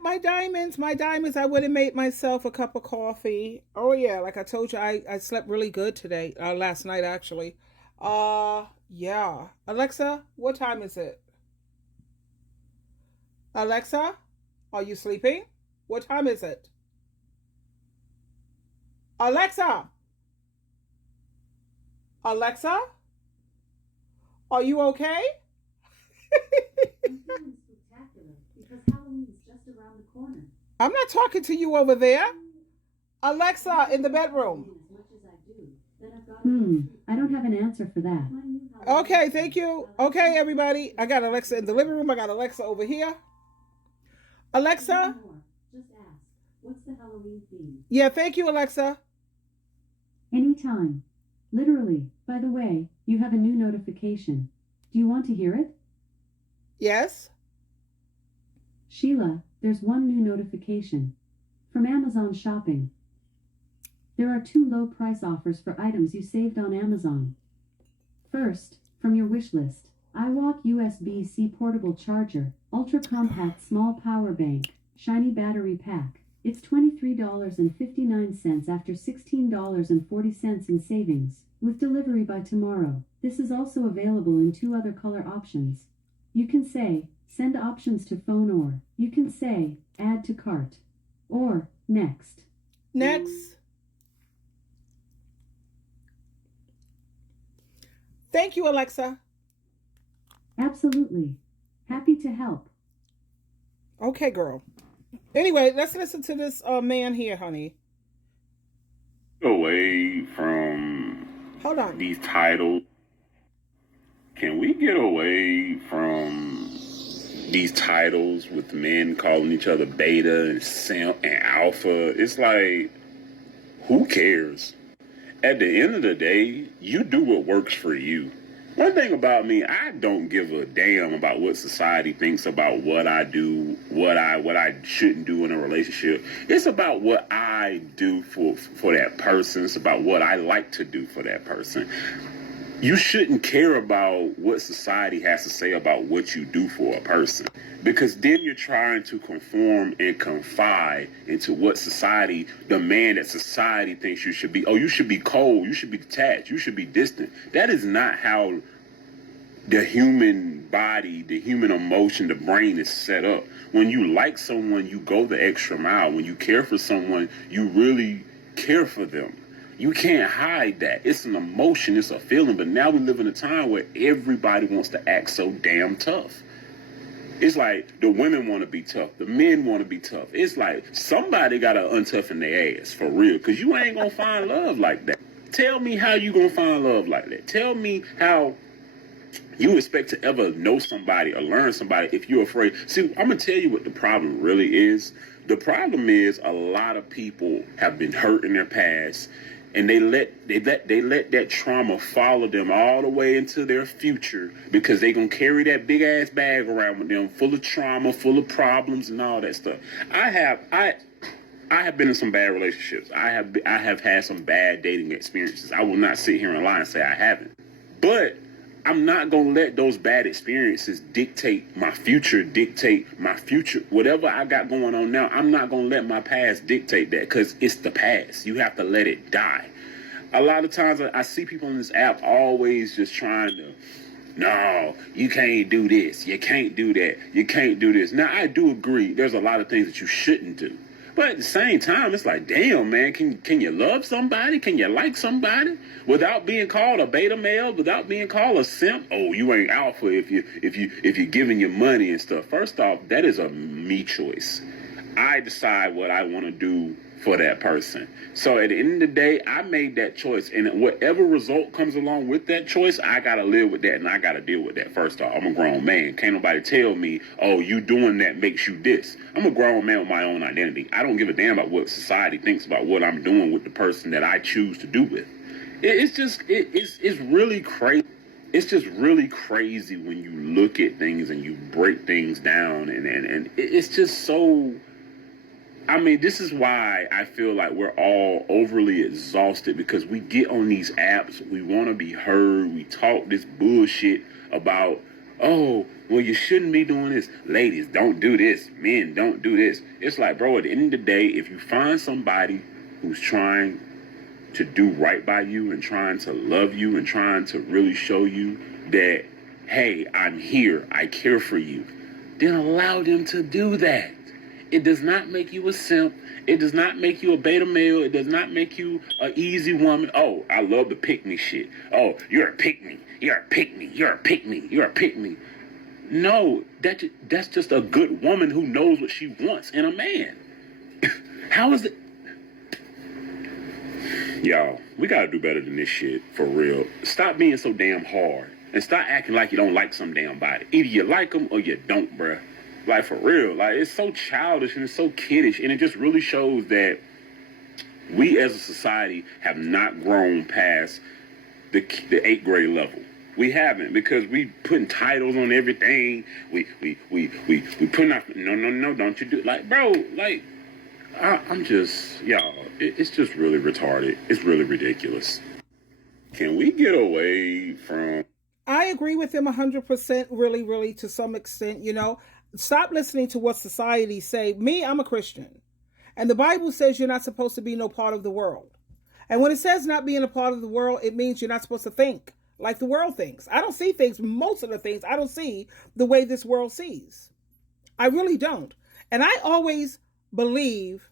my diamonds, my diamonds. I would have made myself a cup of coffee. Oh yeah, like I told you, I slept really good today. Last night actually. Yeah. Alexa, what time is it? Alexa, are you sleeping? What time is it? Alexa, Alexa, are you okay? I'm feeling spectacular because Halloween is just around the corner. I'm not talking to you over there. Alexa, in the bedroom. I don't have an answer for that. Okay, thank you. Okay, everybody. I got Alexa in the living room. I got Alexa over here. Alexa? Just ask, what's the Halloween theme? Yeah, thank you, Alexa. Anytime. Literally. By the way, you have a new notification. Do you want to hear it? Yes? Sheila, there's one new notification. From Amazon Shopping. There are 2 low price offers for items you saved on Amazon. First, from your wish list, iWalk USB-C portable charger, ultra compact small power bank, shiny battery pack. It's $23.59 after $16.40 in savings, with delivery by tomorrow. This is also available in 2 other color options. You can say, send options to phone, or you can say, add to cart, or next. Next. Thank you, Alexa. Absolutely. Happy to help. Okay, girl. Anyway, let's listen to this man here, honey. Away from Hold on. these titles. Can we get away from these titles with men calling each other beta and simp and alpha? It's like, who cares? At the end of the day, you do what works for you. One thing about me, I don't give a damn about what society thinks about what I do, what I shouldn't do in a relationship. It's about what I do for that person. It's about what I like to do for that person. You shouldn't care about what society has to say about what you do for a person, because then you're trying to conform and confide into what society, the man that society thinks you should be. Oh, you should be cold, you should be detached, you should be distant. That is not how the human body, the human emotion, the brain is set up. When you like someone, you go the extra mile. When you care for someone, you really care for them. You can't hide that. It's an emotion, it's a feeling. But now we live in a time where everybody wants to act so damn tough. It's like the women want to be tough, the men want to be tough. It's like somebody got to untoughen their ass for real, because you ain't going to find love like that. Tell me how you going to find love like that. Tell me how you expect to ever know somebody or learn somebody if you're afraid. See, I'm going to tell you what the problem really is. The problem is a lot of people have been hurt in their past, and they let that trauma follow them all the way into their future, because they gonna carry that big ass bag around with them, full of trauma, full of problems, and all that stuff. I have been in some bad relationships. I have had some bad dating experiences. I will not sit here and lie and say I haven't, but I'm not going to let those bad experiences dictate my future, whatever I got going on now. I'm not going to let my past dictate that, because it's the past. You have to let it die. A lot of times I see people on this app always just trying to, no, you can't do this, you can't do that, you can't do this. Now, I do agree there's a lot of things that you shouldn't do. But at the same time, it's like, damn, man, can you love somebody? Can you like somebody without being called a beta male, without being called a simp? Oh, you ain't alpha if you're giving your money and stuff. First off, that is a me choice. I decide what I want to do for that person. So at the end of the day, I made that choice, and whatever result comes along with that choice, I gotta live with that, and I gotta deal with that. First off, I'm a grown man. Can't nobody tell me, oh, you doing that makes you this. I'm a grown man with my own identity. I don't give a damn about what society thinks about what I'm doing with the person that I choose to do with. It's really crazy. It's just really crazy when you look at things and you break things down, and it's just so. I mean, this is why I feel like we're all overly exhausted, because we get on these apps, we want to be heard, we talk this bullshit about Oh, well, you shouldn't be doing this. Ladies, don't do this. Men, don't do this. It's like, bro, at the end of the day, if you find somebody who's trying to do right by you and trying to love you and trying to really show you that, hey, I'm here, I care for you, then allow them to do that. It does not make you a simp. It does not make you a beta male. It does not make you an easy woman. Oh, I love the pick me shit. Oh, you're a pick me. You're a pick me. You're a pick me. You're a pick me. No, that's just a good woman who knows what she wants in a man. How is it? Y'all, we gotta do better than this shit, for real. Stop being so damn hard. And stop acting like you don't like some damn body. Either you like them or you don't, bruh. Like, for real. Like, it's so childish and it's so kiddish. And it just really shows that we as a society have not grown past the 8th grade level. We haven't, because we putting titles on everything. We putting out, no, don't you do it. Like, bro, like, I'm just, y'all, it's just really retarded. It's really ridiculous. Can we get away from... I agree with him 100%, really, to some extent, you know. Stop listening to what society say. Me, I'm a Christian. And the Bible says you're not supposed to be no part of the world. And when it says not being a part of the world, it means you're not supposed to think like the world thinks. I don't see things, most of the things, I don't see the way this world sees. I really don't. And I always believe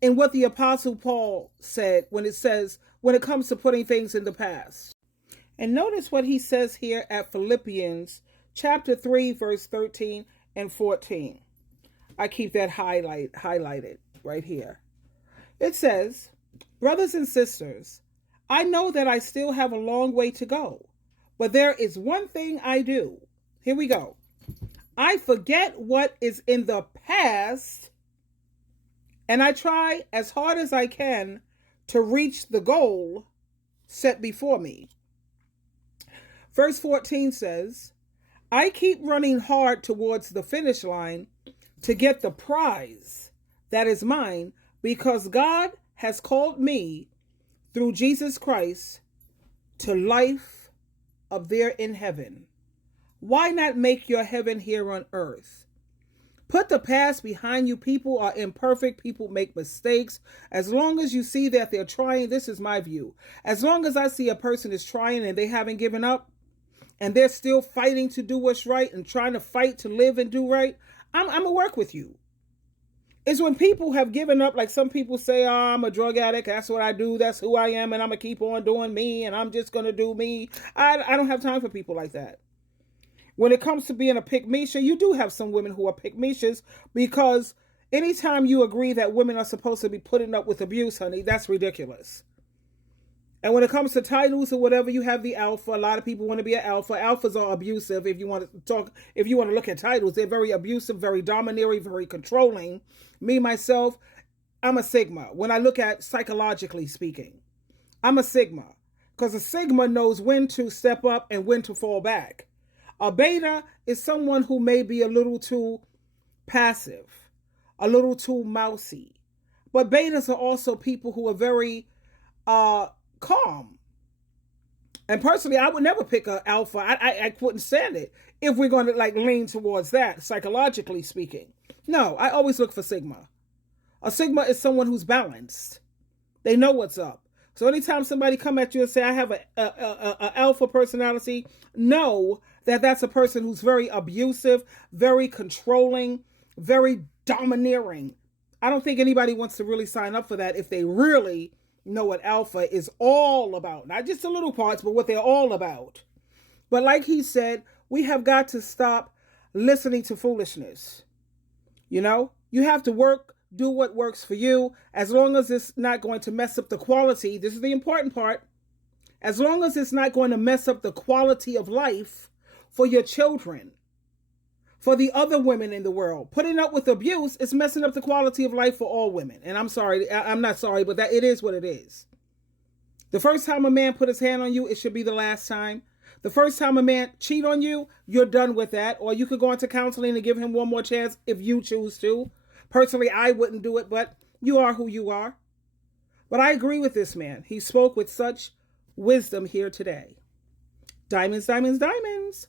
in what the Apostle Paul said when it comes to putting things in the past. And notice what he says here at Philippians chapter 3, verse 13 and 14. I keep that highlighted right here. It says, brothers and sisters, I know that I still have a long way to go, but there is one thing I do. Here we go. I forget what is in the past, and I try as hard as I can to reach the goal set before me. Verse 14 says, I keep running hard towards the finish line to get the prize that is mine, because God has called me through Jesus Christ to life up there in heaven. Why not make your heaven here on earth? Put the past behind you. People are imperfect. People make mistakes. As long as you see that they're trying, this is my view. As long as I see a person is trying and they haven't given up, and they're still fighting to do what's right and trying to fight to live and do right, I'm going to work with you. It's when people have given up, like some people say, oh, I'm a drug addict, that's what I do, that's who I am, and I'm going to keep on doing me, and I'm just going to do me. I don't have time for people like that. When it comes to being a pick-me-sha, you do have some women who are pick-me-shas, because anytime you agree that women are supposed to be putting up with abuse, honey, that's ridiculous. And when it comes to titles or whatever, you have the alpha. A lot of people want to be an alpha. Alphas are abusive. If you want to look at titles, they're very abusive, very domineering, very controlling. Me, myself, I'm a Sigma. When I look at psychologically speaking, I'm a Sigma, because a Sigma knows when to step up and when to fall back. A Beta is someone who may be a little too passive, a little too mousy. But Betas are also people who are very calm. And personally, I would never pick an alpha. I couldn't stand it if we're going to lean towards that, psychologically speaking. No, I always look for Sigma. A Sigma is someone who's balanced. They know what's up. So anytime somebody come at you and say, I have a alpha personality, know that that's a person who's very abusive, very controlling, very domineering. I don't think anybody wants to really sign up for that if they really know what alpha is all about. Not just the little parts, but what they're all about. But like he said, we have got to stop listening to foolishness. You know, you have to do what works for you, as long as it's not going to mess up the quality. This is the important part. As long as it's not going to mess up the quality of life for your children, for the other women in the world. Putting up with abuse is messing up the quality of life for all women. And I'm sorry, I'm not sorry, but that it is what it is. The first time a man put his hand on you, it should be the last time. The first time a man cheat on you, you're done with that. Or you could go into counseling and give him one more chance if you choose to. Personally, I wouldn't do it, but you are who you are. But I agree with this man. He spoke with such wisdom here today. Diamonds, diamonds, diamonds.